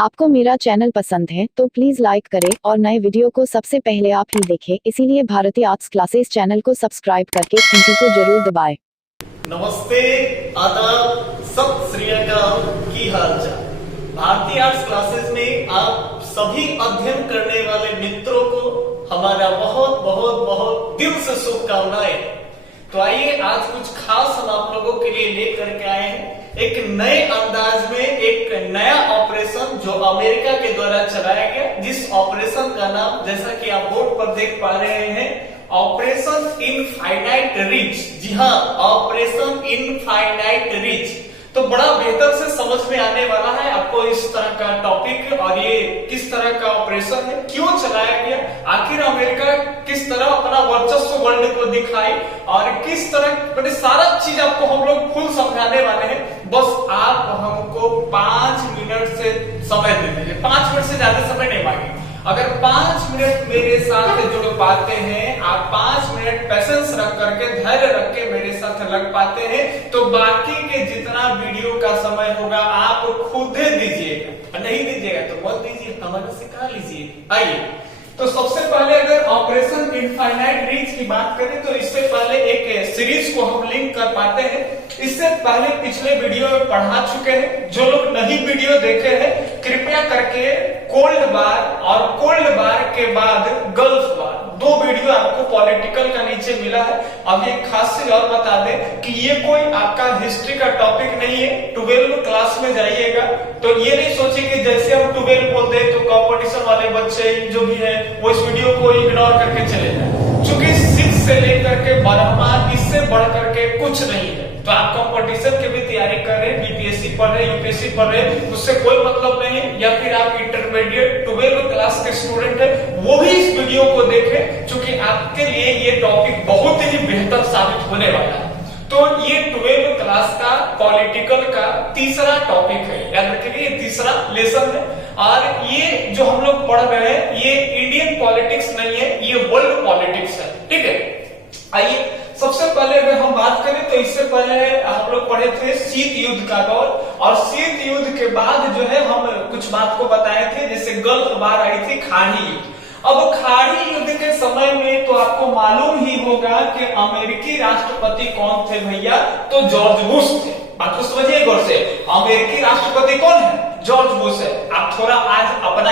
आपको मेरा चैनल पसंद है तो प्लीज लाइक करें और नए वीडियो को सबसे पहले आप ही देखें, इसीलिए भारती आर्ट्स क्लासेस चैनल को सब्सक्राइब करके घंटी को जरूर दबाएं। नमस्ते, आदाब, सत श्री अकाल, की हाल चाल। भारती आर्ट्स क्लासेस में आप सभी अध्ययन करने वाले मित्रों को हमारा बहुत बहुत बहुत दिल से शुभकामनाएं। तो आइए आज कुछ खास हम आप लोगों के लिए लेकर के आए हैं, एक नए अंदाज में एक नया ऑपरेशन जो अमेरिका के द्वारा चलाया गया, जिस ऑपरेशन का नाम जैसा कि आप बोर्ड पर देख पा रहे हैं, ऑपरेशन इनफाइनाइट रीच। जी हाँ, ऑपरेशन इनफाइनाइट रीच। तो बड़ा बेहतर से समझ में आने वाला है आपको इस तरह का टॉपिक, और ये किस तरह का ऑपरेशन है, क्यों चलाया गया, आखिर अमेरिका किस तरह अपना वर्चस्व वर्ल्ड को दिखाई, और किस तरह सारा चीज आपको हम लोग फुल समझाने वाले हैं। बस आप हमको 5 मिनट से समय दे दीजिए, 5 मिनट से ज्यादा समय नहीं मांगे। अगर 5 मिनट मेरे साथ जुड़ पाते हैं, आप 5 मिनट पेशेंस रख करके, धैर्य रख के मेरे साथ लग पाते हैं, तो बाकी के जितना वीडियो का समय होगा आप खुद दीजिएगा, नहीं दीजिएगा तो मत दीजिए, हमारे सिखा लीजिए। आइए, तो सबसे पहले अगर ऑपरेशन इनफाइनाइट रीच की बात करें तो इससे पहले एक सीरीज को हम लिंक कर पाते हैं। इससे पहले पिछले वीडियो में पढ़ा चुके हैं। जो लोग नहीं वीडियो देखे हैं, कृपया करके कोल्ड बार और कोल्ड बार के बाद गल्फ बार, 2 वीडियो आपको पॉलिटिकल का नीचे मिला है। अब एक खास चीज और बता दें कि ये कोई आपका हिस्ट्री का टॉपिक नहीं है। 12वीं क्लास में जाइएगा तो ये नहीं सोचिए कि जैसे हम 12 बोलते हैं तो कंपटीशन वाले बच्चे जो भी है वो इस वीडियो को इग्नोर करके चले जाए, क्योंकि 6 से लेकर के 12 इससे बढ़ करके कुछ नहीं है। तो आप कंपटीशन की भी तैयारी कर रहे हैं, बीपीएससी पढ़ रहे हैं, यूपीएससी पढ़ रहे हैं, उससे कोई मतलब नहीं है। या फिर आप इंटरमीडिएट 12वीं क्लास के स्टूडेंट है, वो भी इस वीडियो को देखें, क्योंकि आपके लिए ये टॉपिक बहुत ही बेहतर साबित होने वाला है। तो ये 12वीं क्लास का पॉलिटिकल का तीसरा टॉपिक है, याद रखिए, ये तीसरा लेसन है। और ये जो हम लोग पढ़ रहे हैं ये इंडियन पॉलिटिक्स नहीं है, ये वर्ल्ड पॉलिटिक्स है। ठीक है, आइए सबसे पहले अगर हम बात करें तो इससे पहले हम लोग पढ़े थे शीत युद्ध का दौर, और शीत युद्ध के बाद जो है हम कुछ बात को बताए थे, जैसे गल्फ वार आई थी, खाड़ी युद्ध। अब खाड़ी युद्ध के समय में तो आपको मालूम ही होगा कि अमेरिकी राष्ट्रपति कौन थे भैया, तो जॉर्ज बुश थे। बात को समझिए गौर से, अमेरिकी राष्ट्रपति कौन है, जॉर्ज बुश है। आप थोड़ा आज अपना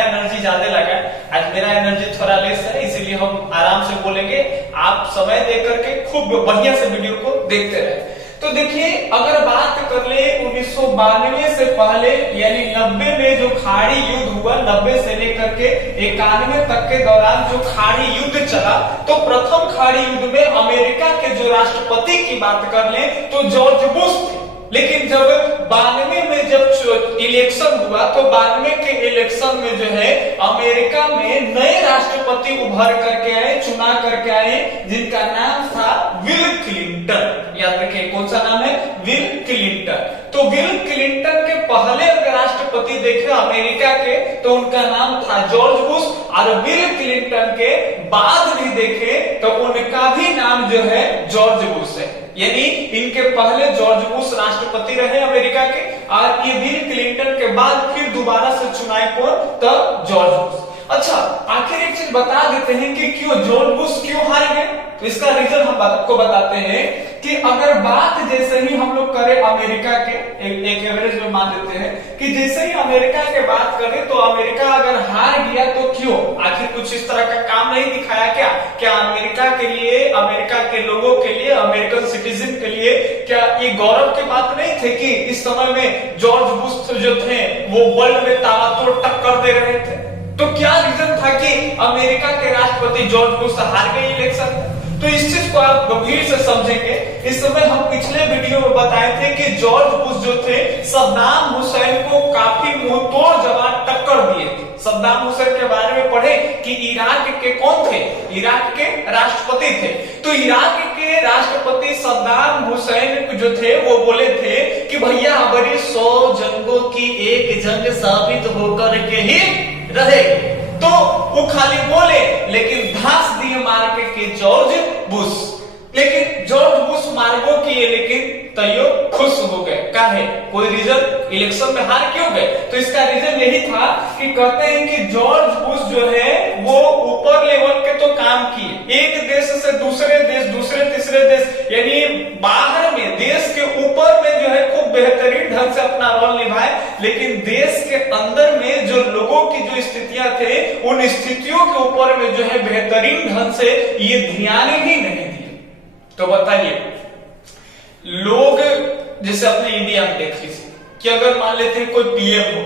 एनर्जी ज्यादा लगाए, आज मेरा एनर्जी थोड़ा लेस है, इसीलिए हम आराम से बोलेंगे, आप समय दे करके खूब बढ़िया से वीडियो को देखते रहे। तो देखिए, अगर बात कर ले 1992 से पहले यानी 90 में जो खाड़ी युद्ध हुआ, 90 से लेकर के 91 तक के दौरान जो खाड़ी युद्ध चला, तो प्रथम खाड़ी युद्ध में अमेरिका के जो राष्ट्रपति की बात कर ले तो जॉर्ज बुश थे। लेकिन जब 92 में जब इलेक्शन हुआ तो 92 के इलेक्शन में जो है अमेरिका में नए राष्ट्रपति उभर करके आए, चुना करके आए, जिनका नाम था बिल क्लिंटन। याद रखिए, कौन सा नाम है, बिल क्लिंटन। तो बिल क्लिंटन के पहले अगर राष्ट्रपति देखे अमेरिका के तो उनका नाम था जॉर्ज बुश, और बिल क्लिंटन के बाद भी देखे तो उनका भी नाम जो है जॉर्ज बुश है। यानी इनके पहले जॉर्ज बुश राष्ट्रपति रहे अमेरिका के, और ये बिल क्लिंटन के बाद फिर दोबारा से चुनाए कौन, तब जॉर्ज बुश। अच्छा, आखिर एक चीज बता देते हैं कि क्यों जॉर्ज बुश क्यों हार गए, तो इसका रीजन हम आपको बताते हैं कि अगर बात जैसे ही हम लोग करें अमेरिका के, एक एवरेज में मान लेते हैं कि जैसे ही अमेरिका के बात करें तो अमेरिका अगर हार गया तो क्यों, आखिर कुछ इस तरह का काम नहीं दिखाया क्या अमेरिका के लिए, अमेरिका के लोगों के लिए, अमेरिकन सिटीजन के लिए क्या ये गौरव की बात नहीं थे कि इस समय में जॉर्ज बुश जो थे वो वर्ल्ड में ताबड़तोड़ टक्कर दे रहे थे? तो क्या रीजन था कि अमेरिका के राष्ट्रपति जॉर्ज बुश हार गए इलेक्शन में? तो इस चीज को आप गंभीर से समझेंगे। इस समय हम पिछले वीडियो में बताए थे कि जॉर्ज बुश जो थे सद्दाम हुसैन को काफी मुंहतोड़ जवाब टक्कर दिए थे। सद्दाम हुसैन के बारे में पढ़े कि इराक के कौन थे, इराक के राष्ट्रपति थे। तो इराक के राष्ट्रपति सद्दाम हुसैन जो थे वो बोले थे कि भैया हमारी 100 जंगों की एक जंग साबित होकर के ही रहेगी। तो वो खाली बोले, लेकिन धांस दिए मार के जॉर्ज बुश। लेकिन जॉर्ज बुश मार्गो किए, लेकिन तैयो खुश हो गए। क्या है, कोई रीजन, इलेक्शन में हार क्यों गए? तो इसका रीजन यही था कि कहते हैं कि जॉर्ज बुश जो है वो ऊपर लेवल के तो काम किए, एक देश से दूसरे देश, दूसरे तीसरे देश, यानी बाहर में देश के ऊपर में जो है खूब बेहतरीन ढंग से अपना रोल निभाए, लेकिन देश के अंदर में जो लोगों की जो स्थितियां थे उन स्थितियों के ऊपर में जो है बेहतरीन ढंग से ये ध्यान ही नहीं दिए। तो बताइए, लोग जैसे अपने इंडिया में देख लीजिए कि अगर मान लेते हैं कोई पीएम हो,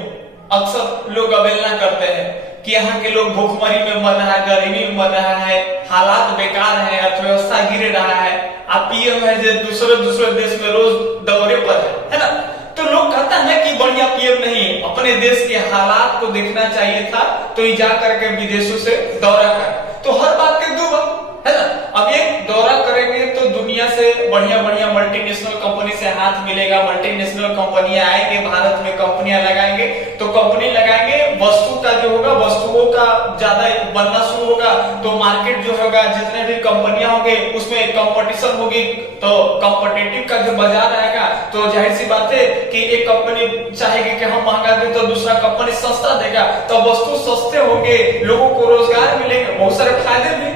अक्सर लोग अवहेलना करते हैं कि यहाँ के लोग भूखमरी में मर रहा है, गरीबी में मर रहा है, हालात बेकार है, अर्थव्यवस्था गिर रहा है, आप पीएम है जो दूसरे देश में रोज दौरे पर है ना? तो लोग कहता है कि बढ़िया पीएम नहीं, अपने देश के हालात को देखना चाहिए था, तो ये जा करके विदेशों से दौरा कर। तो हर बात के दो बात है ना? अब एक दौरा करेंगे तो दुनिया से बढ़िया बढ़िया मल्टीनेशनल कंपनी से हाथ मिलेगा, मल्टीनेशनल कंपनियां आएंगे भारत में, कंपनियां लगाएंगे, तो कंपनी लगाएंगे, वस्तु का जो होगा, वस्तुओं का ज्यादा बनना शुरू होगा, तो मार्केट जो होगा, जितने भी कंपनियां होंगे उसमें कंपटीशन होगी, तो कॉम्पिटिटिव का जो बाजार आएगा, तो जाहिर सी बात है कि एक कंपनी चाहेगी कि हम महंगा दें तो दूसरा कंपनी सस्ता देगा, तो वस्तु सस्ते होंगे, लोगों को रोजगार मिलेगा, बहुत सारे फायदे भी।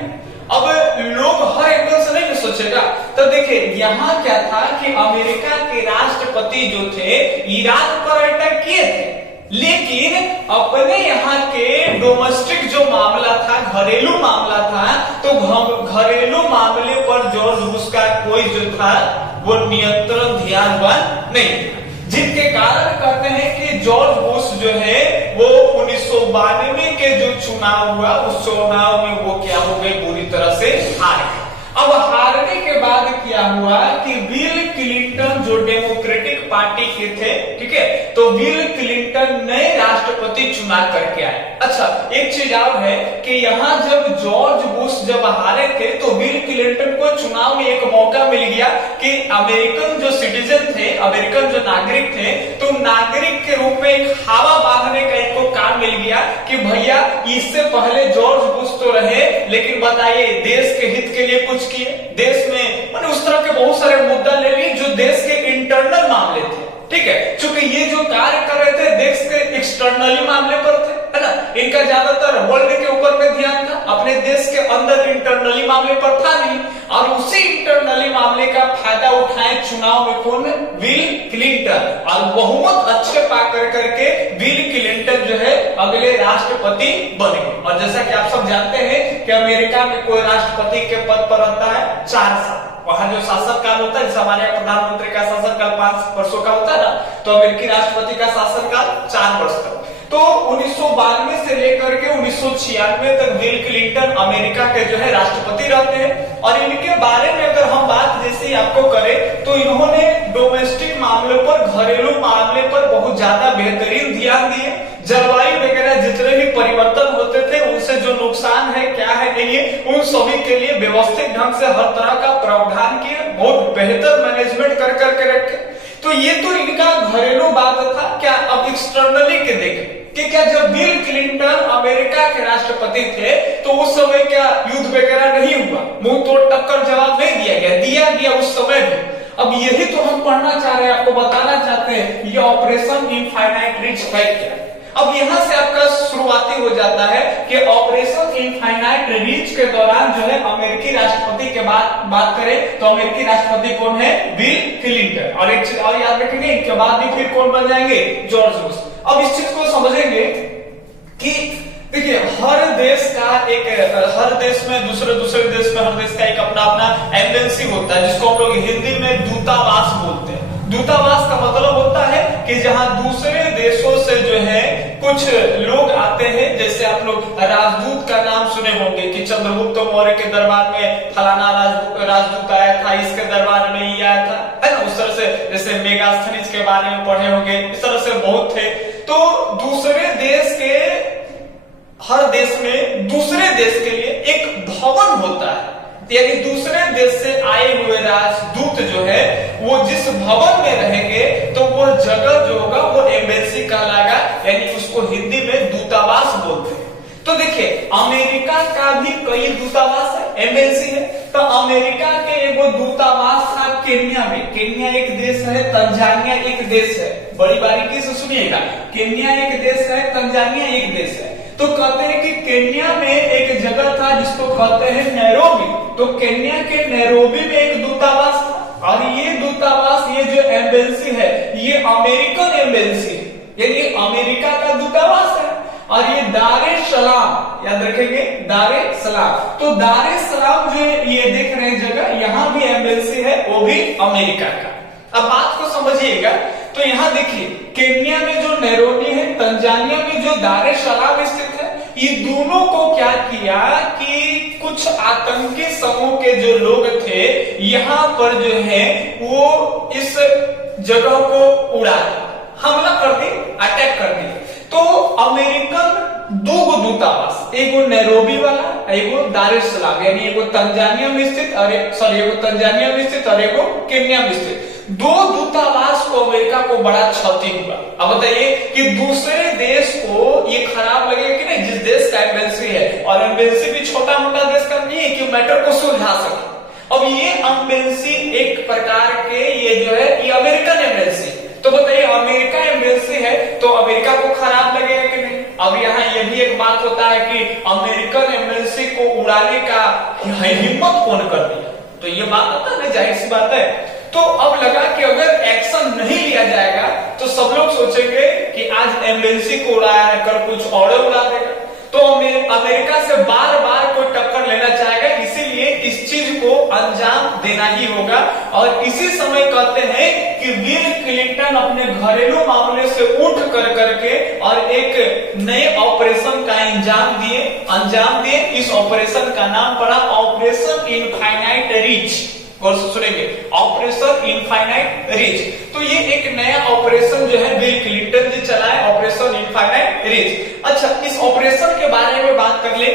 अब लोग हर एंगल से नहीं सोचेगा। तो देखिए यहाँ क्या था कि अमेरिका के राष्ट्रपति जो थे ईरान पर अटैक किए थे, लेकिन अपने यहाँ के डोमेस्टिक जो मामला था, घरेलू मामला था, तो घरेलू मामले पर जॉर्ज बुश का कोई जो था वो नियंत्रण ध्यानवान नहीं, जिनके कारण कहते हैं कि जॉर्ज बुश जो है वो 1992 के जो चुनाव हुआ उस चुनाव में वो क्या हो गए, बुरी तरह से हार गए। अब हारने के बाद क्या हुआ कि बिल क्लिंटन जो डेमोक्रेटिक पार्टी के थे, ठीक है, तो बिल क्लिंटन नए राष्ट्रपति चुनाव करके आए। अच्छा, एक चीज और है कि यहाँ जब जॉर्ज बुश जब हारे थे तो बिल क्लिंटन को चुनाव में एक मौका मिल गया कि अमेरिकन जो सिटीजन थे, अमेरिकन जो नागरिक थे, तो नागरिक के रूप में एक हवा बांधने का इनको काम मिल गया कि भैया इससे पहले जॉर्ज बुश तो रहे, लेकिन बताइए देश के हित के लिए कुछ किए, देश में मैंने उस तरह के बहुत सारे मुद्दा ले लिए जो देश के इंटरनल मामले थे, ठीक है, क्योंकि ये जो कार्य कर रहे थे देश के एक्सटर्नली मामले पर थे, है ना? इनका ज्यादातर वर्ल्ड के ऊपर में ध्यान था, अपने देश के अंदर इंटरनली मामले पर था नहीं, और उसी इंटरनली मामले का फायदा उठाए चुनाव में कौन? बिल क्लिंटन, और बहुमत अच्छे पा करके बिल क्लिंटन जो है अगले राष्ट्रपति बने। और जैसा कि आप सब जानते हैं कि अमेरिका में कोई राष्ट्रपति के पद पर रहता है 4 साल, वहां जो शासन काल होता है, जैसे हमारे यहाँ प्रधानमंत्री का शासन काल 5 वर्षों का होता है ना, तो अमेरिकी राष्ट्रपति का शासन काल 4 वर्ष का। तो 1992 से लेकर के 1996 तक बिल क्लिंटन अमेरिका के जो है राष्ट्रपति रहते हैं। और इनके बारे में अगर हम बात जैसे आपको करें तो इन्होंने डोमेस्टिक मामलों पर, घरेलू मामले पर बहुत ज्यादा बेहतरीन ध्यान दिए, जलवायु वगैरह जितने भी परिवर्तन होते थे उनसे जो नुकसान है क्या है नहीं है, उन सभी के लिए व्यवस्थित ढंग से हर तरह का प्रावधान किया, बहुत बेहतर मैनेजमेंट कर करके रखे। तो ये तो इनका घरेलू बात था। क्या अब एक्सटर्नली के देखें कि क्या जब बिल क्लिंटन अमेरिका के राष्ट्रपति थे तो उस समय क्या युद्ध वगैरह नहीं हुआ, मुंह तोड़ टक्कर जवाब नहीं दिया गया उस समय भी। अब यही तो हम पढ़ना चाह रहे हैं, आपको बताना चाहते हैं ये ऑपरेशन इनफाइनाइट रिच है क्या। अब यहां से आपका शुरुआती हो जाता है कि ऑपरेशन इनफाइनाइट रिच के दौरान जो है अमेरिकी राष्ट्रपति के बात करें तो अमेरिकी राष्ट्रपति कौन है? Bill Clinton. और एक चीज और याद रखेंगे, इनके बाद भी फिर कौन बन जाएंगे? George Bush. अब इस चीज को समझेंगे कि देखिए हर देश में दूसरे देश में हर देश का एक अपना अपना एम्बेसी होता है, जिसको हम लोग हिंदी में दूतावास बोलते हैं। दूतावास का मतलब होता है कि जहां दूसरे देशों से जो है कुछ लोग आते हैं, जैसे आप लोग राजदूत का नाम सुने होंगे कि चंद्रगुप्त मौर्य के दरबार में फलाना राजदूत आया था, इसके दरबार में ये आया था, है ना? उस तरह से जैसे मेगास्थनीज के बारे में पढ़े होंगे, इस तरह से बहुत थे। तो दूसरे देश के, हर देश में दूसरे देश के लिए एक भवन होता है, यानी दूसरे देश से आए हुए राजदूत जो है वो जिस भवन में रहेंगे तो वो जगह जो होगा वो एम्बेसी कहलाएगा, यानी उसको हिंदी में दूतावास बोलते हैं। तो देखिए अमेरिका का भी कई दूतावास है, एम्बेसी है, तो अमेरिका के एगो दूतावास था केन्या में। केन्या एक देश है, तंजानिया एक देश है। बड़ी बारीकी से सुनिएगा, केन्या एक देश है, तंजानिया एक देश है। तो कहते हैं कि केन्या में एक जगह था जिसको कहते हैं नैरोबी। तो केन्या के नैरोबी में एक दूतावास था, और ये दूतावास, ये जो एम्बेसी है, ये अमेरिकन एम्बेसी है, यानी अमेरिका का दूतावास है। और ये दारे सलाम, याद रखेंगे, दारे सलाम। तो दारे सलाम जो ये देख रहे हैं जगह, यहाँ भी एम्बेसी है, वो भी अमेरिका का। अब बात को समझिएगा। तो यहाँ देखिए, केन्या में जो नैरोबी है, तंजानिया में जो दारे सलाम स्थित है, ये दोनों को क्या किया कि कुछ आतंकी समूह के जो लोग थे यहाँ पर जो है वो इस जगह को उड़ा दिया, हमला कर दी, अटैक कर दी। तो अमेरिकन दो दूतावास, एगो नैरोबी वाला, एगो दारे सलाम, यानी एगो तंजानिया में स्थित और एगो तंजानिया में स्थित और एगो केन्या में स्थित, दो दूतावास को अमेरिका को बड़ा क्षति हुआ। अब बताइए कि दूसरे देश को ये खराब लगेगा कि नहीं, जिस देश का एम्बेसी है, और एम्बेसी भी छोटा मोटा देश का नहीं है कि मैटर को सुलझा सके। अब ये एम्बेसी एक प्रकार के ये जो है ये अमेरिकन एम्बेसी, तो बताइए अमेरिका एम्बेसी है तो अमेरिका को खराब लगेगा कि नहीं। अब यहाँ ये भी एक बात होता है कि अमेरिकन एम्बेसी को उड़ाने का हिम्मत कौन कर दिया, तो ये बात होता है ना, जाहिर सी बात है। तो अब लगा कि अगर एक्शन नहीं लिया जाएगा तो सब लोग सोचेंगे कि आज एम्बेसी को उड़ाया है, कल कुछ और उड़ा देगा। तो अमेरिका से बार बार कोई टक्कर लेना चाहेगा, इसीलिए इस चीज को अंजाम देना ही होगा। और इसी समय कहते हैं कि बिल क्लिंटन अपने घरेलू मामले से उठ कर करके और एक नए ऑपरेशन का अंजाम दिए। इस ऑपरेशन का नाम पड़ा ऑपरेशन इनफाइनाइट रीच। और सुनेंगे, ऑपरेशन इनफाइनाइट रीच। तो ये एक नया ऑपरेशन जो है बिल क्लिंटन जी चलाए, ऑपरेशन इनफाइनाइट रीच। अच्छा, इस ऑपरेशन के बारे में बात कर ले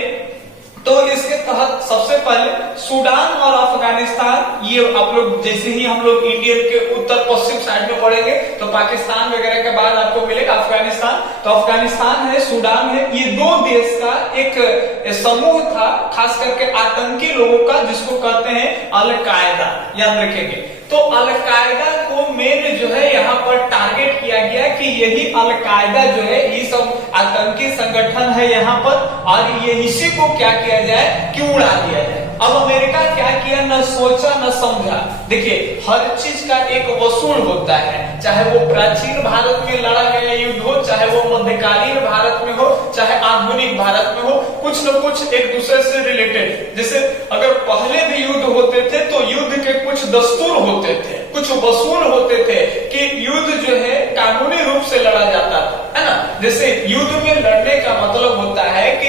तो इसके तहत सबसे पहले सूडान और अफगानिस्तान, ये आप लोग जैसे ही हम लोग इंडियन के उत्तर पश्चिम साइड में पढ़ेंगे तो पाकिस्तान वगैरह के बाद आपको मिलेगा अफगानिस्तान। तो अफगानिस्तान है, सूडान है, ये दो देश का एक समूह था, खास करके आतंकी लोगों का, जिसको कहते हैं अल-कायदा, याद रखेंगे। तो अल-कायदा को मेन जो है यहाँ पर टारगेट किया गया कि यही अल-कायदा जो है ये सब आतंकी संगठन है यहाँ पर, और ये इसी को क्या किया जाए कि उड़ा दिया जाए। अब अमेरिका क्या किया, न सोचा न समझा। देखिए, हर चीज का एक वसूल होता है, चाहे वो प्राचीन भारत में लड़ा गया युद्ध हो, चाहे वो मध्यकालीन भारत में हो, चाहे आधुनिक भारत में हो, कुछ न कुछ एक दूसरे से रिलेटेड। जैसे अगर पहले भी युद्ध होते थे तो युद्ध के कुछ दस्तूर होते थे, कुछ वसूल होते थे कि युद्ध जो है कानूनी रूप से लड़ा जाता था, है ना। जैसे युद्ध में लड़ने का मतलब होता है कि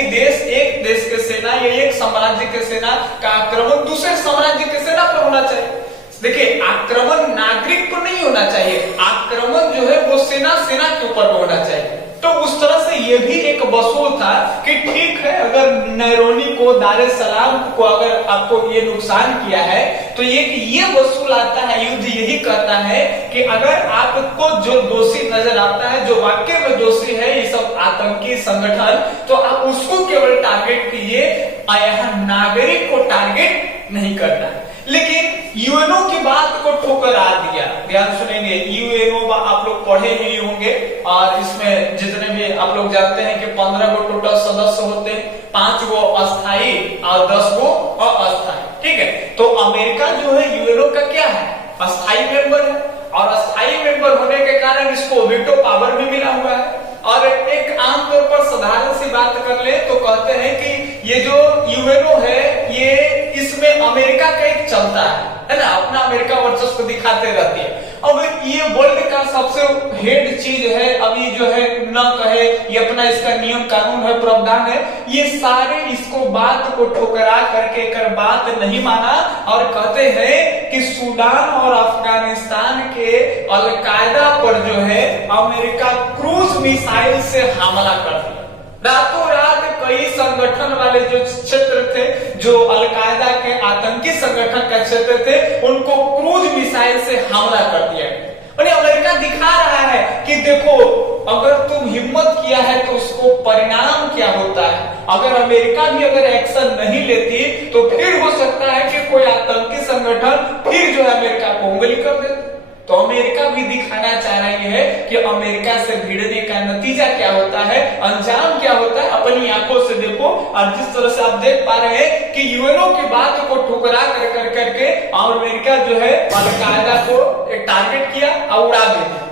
एक देश के सेना या एक साम्राज्य के सेना का आक्रमण दूसरे साम्राज्य के सेना पर होना चाहिए। देखिए, आक्रमण नागरिक पर नहीं होना चाहिए, आक्रमण जो है वो सेना के ऊपर होना चाहिए। तो उस तरह से ये भी एक वसूल था कि ठीक है, अगर नैरोनी को, दारे सलाम को अगर आपको ये नुकसान किया है तो ये वसूल आता है, युद्ध यही कहता है कि अगर आपको जो दोषी नजर आता है, जो वाकई में दोषी है ये सब आतंकी संगठन, तो आप उसको केवल टारगेट कीजिए, यहाँ नागरिक को टारगेट नहीं करना। लेकिन यूएनओ की बात को ठुकरा दिया। ध्यान सुनेंगे, यूएनओ आप लोग पढ़े ही होंगे, और इसमें जितने भी आप लोग जानते हैं कि 15 गो टोटल सदस्य होते हैं, 5 गो अस्थायी और 10 गो अस्थायी। ठीक है, तो अमेरिका जो है यूएनओ का क्या है, अस्थायी मेंबर है, और अस्थायी मेंबर होने के कारण इसको वीटो पावर भी मिला हुआ है। और एक आमतौर पर साधारण सी बात कर ले तो कहते हैं कि ये जो यूएनओ है ये इसमें अमेरिका का एक चलता है ना, अपना अमेरिका वर्चस्व दिखाते रहती है। अब ये वर्ल्ड का सबसे हेड चीज है, अभी जो है न कहे ये अपना इसका नियम कानून है, प्रावधान है, ये सारे इसको बात को ठुकरा करके कर बात नहीं माना और कहते हैं कि सूडान और अफगानिस्तान के अल-कायदा पर जो है अमेरिका क्रूज मिसाइल से हमला कर दिया। रातों रात कई संगठन वाले जो क्षेत्र थे, जो अल-कायदा के आतंकी संगठन का क्षेत्र थे, उनको क्रूज मिसाइल से हमला कर दिया। और अमेरिका दिखा रहा है कि देखो, अगर तुम हिम्मत किया है तो उसको परिणाम क्या होता है। अगर अमेरिका भी अगर एक्शन नहीं लेती तो फिर हो सकता है कि कोई आतंकी संगठन फिर जो है अमेरिका को उंगली कर देता। तो अमेरिका भी दिखाना चाह रही है कि अमेरिका से भिड़ने का नतीजा क्या होता है, अंजाम क्या होता है, अपनी आंखों से देखो। और जिस तरह से आप देख पा रहे हैं कि यूएनओ की बात को ठुकरा कर करके और अमेरिका जो है अल-कायदा को एक टारगेट किया और उड़ा दिया।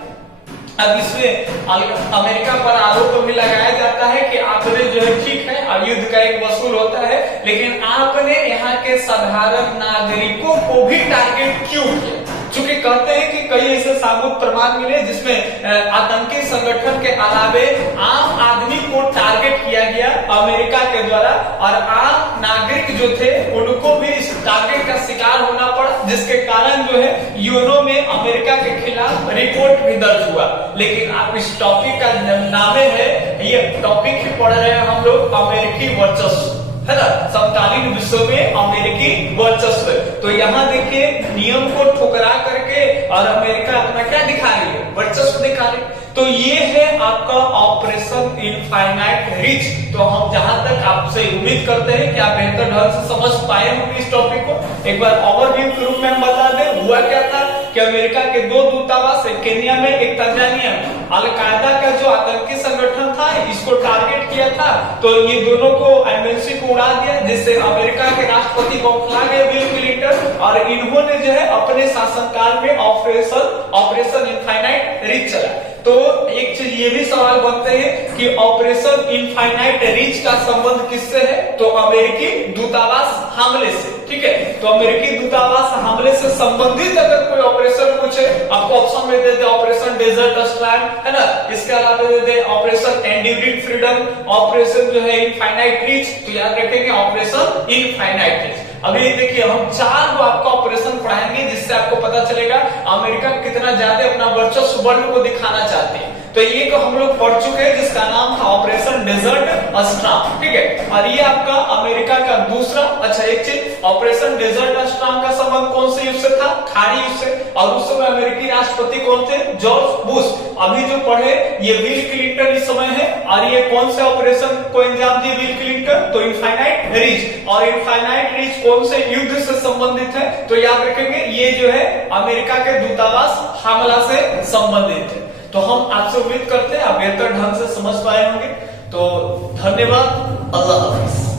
अब इसमें अमेरिका पर आरोप भी लगाया जाता है कि आपने जो है ठीक है और युद्ध का एक वसूल होता है, लेकिन आपने यहाँ के साधारण नागरिकों को भी टारगेट क्यों किया? चूंकि कहते हैं कि कई ऐसे साबुत प्रमाण मिले जिसमें आतंकी संगठन के अलावे आम आदमी को टारगेट किया गया अमेरिका के द्वारा, और आम नागरिक जो थे उनको भी इस टारगेट का शिकार होना पड़ा, जिसके कारण जो है यूएनओ में अमेरिका के खिलाफ रिपोर्ट भी दर्ज हुआ। लेकिन आप इस टॉपिक का नामे है, ये टॉपिक ही पढ़ रहे हैं हम लोग, अमेरिकी वर्चस्व, है ना, समकालीन विश्व में अमेरिकी वर्चस्व। तो यहाँ देखिए नियम को ठुकरा करके और अमेरिका अपना क्या दिखा रही है, वर्चस्व दिखा रही है। तो ये है आपका ऑपरेशन इनफाइनाइट रीच। तो हम जहां तक आपसे उम्मीद करते हैं कि आप बेहतर ढंग से समझ पाए होंगे इस टॉपिक को। एक बार ओवरव्यू के रूप में हम बता दें, हुआ क्या था कि अमेरिका के दो दूतावास, एक केन्या में एक तंजानिया में, अल-कायदा का जो आतंकी संगठन था इसको टारगेट किया था। तो ये दोनों को एमबेसी को उड़ा दिया, जिससे अमेरिका के राष्ट्रपति बौखला गए बिल क्लिंटन, और इन्होंने जो है अपने शासनकाल में ऑपरेशन इनफाइनाइट रीच चला। तो एक चीज ये भी सवाल बनते हैं कि ऑपरेशन इनफाइनाइट रीच का संबंध किससे है? तो अमेरिकी दूतावास हमले से, ठीक है। तो अमेरिकी दूतावास हमले से संबंधित अगर कोई ऑपरेशन पूछे, आपको ऑप्शन में दे दे ऑपरेशन डेजर्ट स्ट्रैंड, है ना, इसके अलावा दे दे ऑपरेशन एंडिवरिंग फ्रीडम, ऑपरेशन जो है इनफाइनाइट रीच, तो याद रखेंगे ऑपरेशन इनफाइनाइट रीच। अभी देखिए हम 4 को आपका ऑपरेशन पढ़ाएंगे जिससे आपको पता चलेगा अमेरिका कितना ज्यादा अपना वर्चस्व वर्ल्ड को दिखाना चाहती है। तो ये को हम लोग पढ़ चुके हैं जिसका नाम था ऑपरेशन डेजर्ट स्ट्रॉम, ठीक है। और ये आपका अमेरिका का दूसरा, अच्छा एक चीज, ऑपरेशन डेजर्ट स्ट्रॉम का संबंध कौन से युद्ध से था? खाड़ी युद्ध से। और उस समय अमेरिकी राष्ट्रपति कौन थे? George Bush. अभी जो पढ़े ये बिल क्लिंटन इस समय है, और ये कौन से ऑपरेशन को अंजाम दिए बिल क्लिंटन? तो इनफाइनाइट रीच। और इनफाइनाइट रीच कौन से युद्ध से संबंधित है? तो याद रखेंगे ये जो है अमेरिका के दूतावास हमला से संबंधित है। तो हम आपसे उम्मीद करते हैं आप बेहतर ढंग से समझ पाए होंगे। तो धन्यवाद, अल्लाह हाफिज।